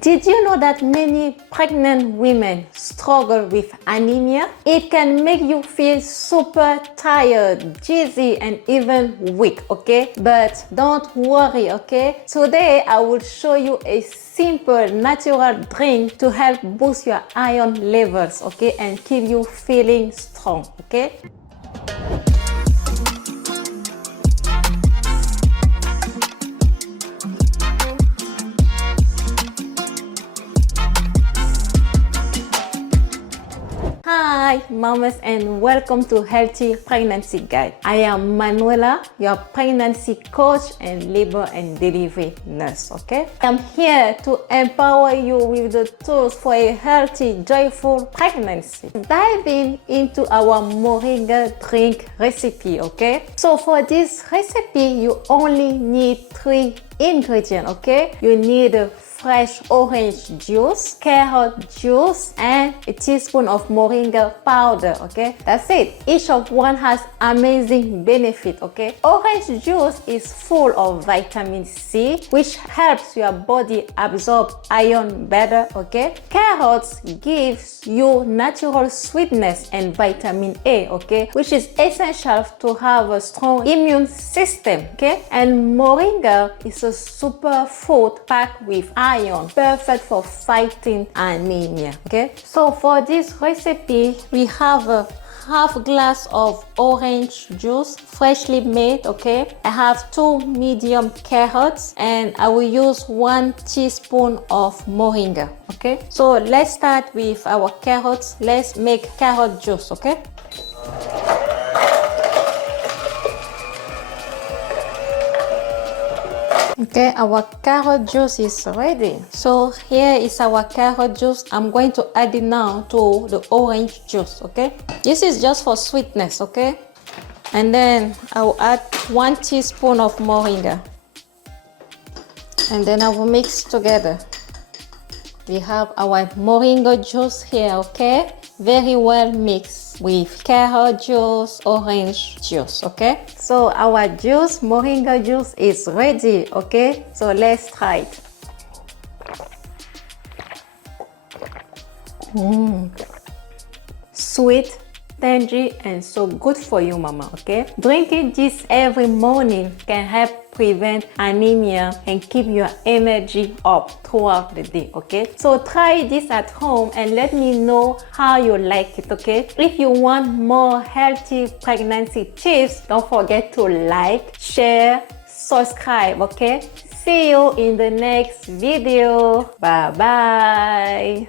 Did you know that many pregnant women struggle with anemia? It can make you feel super tired, dizzy, and even weak, okay? But don't worry, okay? Today, I will show you a simple natural drink to help boost your iron levels, okay? And keep you feeling strong, okay? Hi mamas, and welcome to Healthy Pregnancy Guide. I am Manuela, your pregnancy coach and labor and delivery nurse, okay? I'm here to empower you with the tools for a healthy, joyful pregnancy. Diving into our moringa drink recipe, okay? So for this recipe, you only need 3 ingredients, okay? You need fresh orange juice, carrot juice, and a teaspoon of moringa powder, okay? That's it. Each of one has amazing benefit, okay? Orange juice is full of vitamin C, which helps your body absorb iron better, okay? Carrots gives you natural sweetness and vitamin A, okay? Which is essential to have a strong immune system, okay? And moringa is a superfood packed with iron, perfect for fighting anemia, okay? So for this recipe, we have a half glass of orange juice, freshly made, okay? I have 2 medium carrots, and I will use 1 teaspoon of moringa, okay? So let's start with our carrots. Let's make carrot juice, okay? Okay, our carrot juice is ready. So here is our carrot juice. I'm going to add it now to the orange juice, okay? This is just for sweetness, okay? And then I will add 1 teaspoon of moringa. And then I will mix together. We have our moringa juice here, okay? Very well mixed with carrot juice, orange juice, okay? So our juice, moringa juice, is ready, okay? So let's try it. Sweet, tangy, and so good for you, mama, okay? Drinking this every morning can help prevent anemia and keep your energy up throughout the day, okay? So try this at home and let me know how you like it, okay? If you want more healthy pregnancy tips, don't forget to like, share, subscribe, okay? See you in the next video. Bye bye.